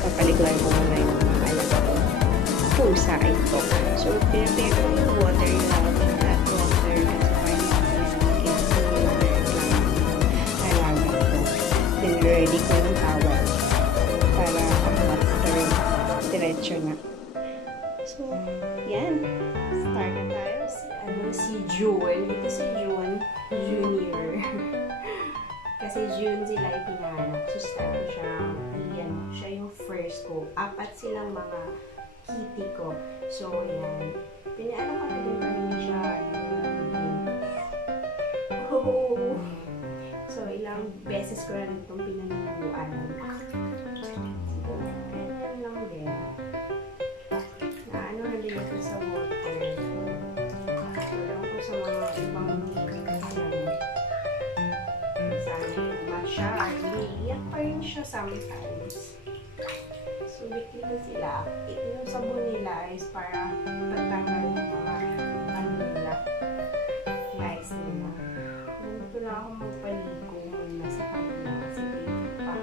Papaliguan ko muna yung mga alaga ko. Pusa ito. So, pinapaya ko yung water lang. Hot water. Kasi parang alaga ko. Then, ready ko yung towel. Para after, diretso na. So, yan. Start na tayo. Si June. Ito si June Junior. Kasi June sila ipinanap. So, start ko siya. Yan. Siya yung first ko. 4 silang mga kitty ko. So, yan. Pinaano ko na din pa rin siya. Oh. So, ilang beses ko na itong pinaniguan. So, ganyan lang din. Naano na din ito sa water. So, lang ko sa mga ibang siya. Iiyak pa rin siya sometimes. So, bigla sila. Yung sabon nila is para patanggal ng mga nila. Nice nila. Ganito na ako magpaligo muna sa kanila kasi baby pa.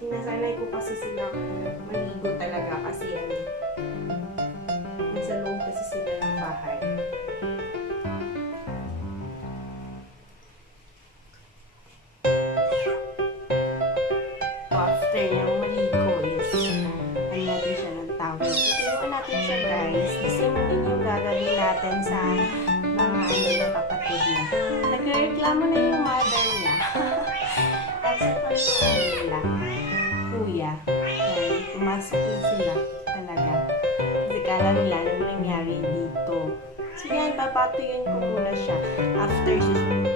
Sinasanay ko kasi silang maligo talaga kasi nasa loob kasi sila ng bahay. Yung maligo is ano natin siya ng towel. Tuturuan natin siya guys. The same din yung gagawin natin sa mga na kapatid niya. Nagreklamo na yung mother niya. Kasi pa yung nila. Kuya. Yan. Pumasok na sila talaga. Kasi kala nila na nangyari dito. So yan, papatuyin ko muna siya. After susunod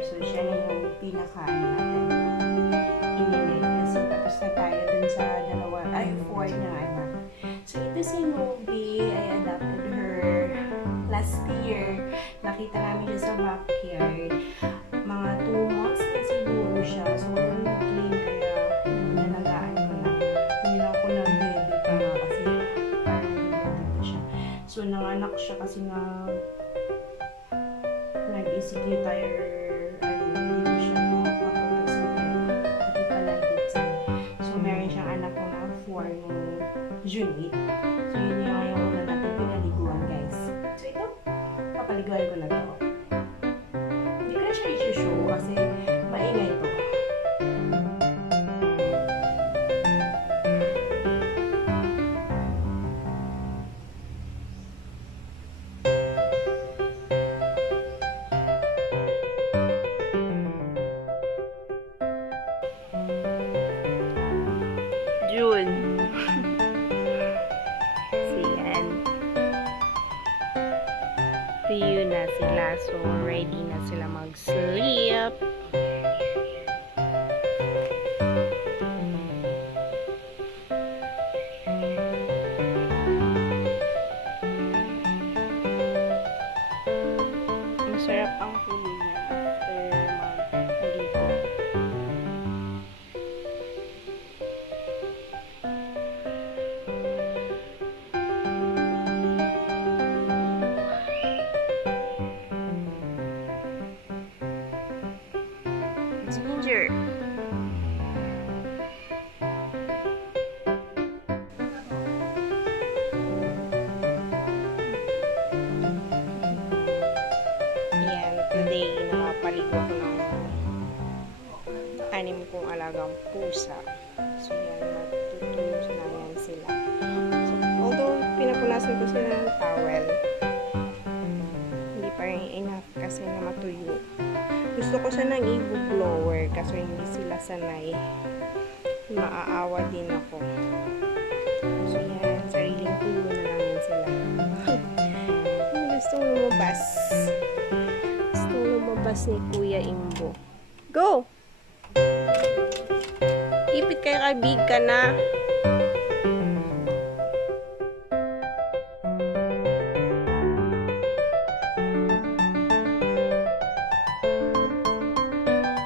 so siya na yung pinaka-ano natin. Ininig. Kasi tapos na tayo dun sa 4 na anak. So ito si Nobi. I adopted her last year. Nakita namin siya sa backyard. Mga 2 months na siguro siya. So walang nag-claim kaya nalagaan ko na. Hindi lang ako nag-baby pa nga kasi parang baby pa siya. So nanganak siya kasi nag-execute tayo June 8. So, yun yung una natin pinaliguan, guys. So, ito, papaliguan ko na to. Hindi ko na siya i-show kasi maingay ito. June. Tuyo na sila. So, ready na sila mag-sleep. Masarap ang pulo niya after mag-ligo. Ginger. Ayan, today nakapaligo ko ng 6 kong alagang pusa. So yan, matutuyo sila yan sila. So, although pinapunasan ko sila ng towel, hindi pa rin enough kasi na matuyo. Gusto ko siya ng i-blower kasi hindi sila sanay. Maaawa din ako. So, yan. lakas ni Kuya Imbo. Go! Ipit kayo kay Big ka na.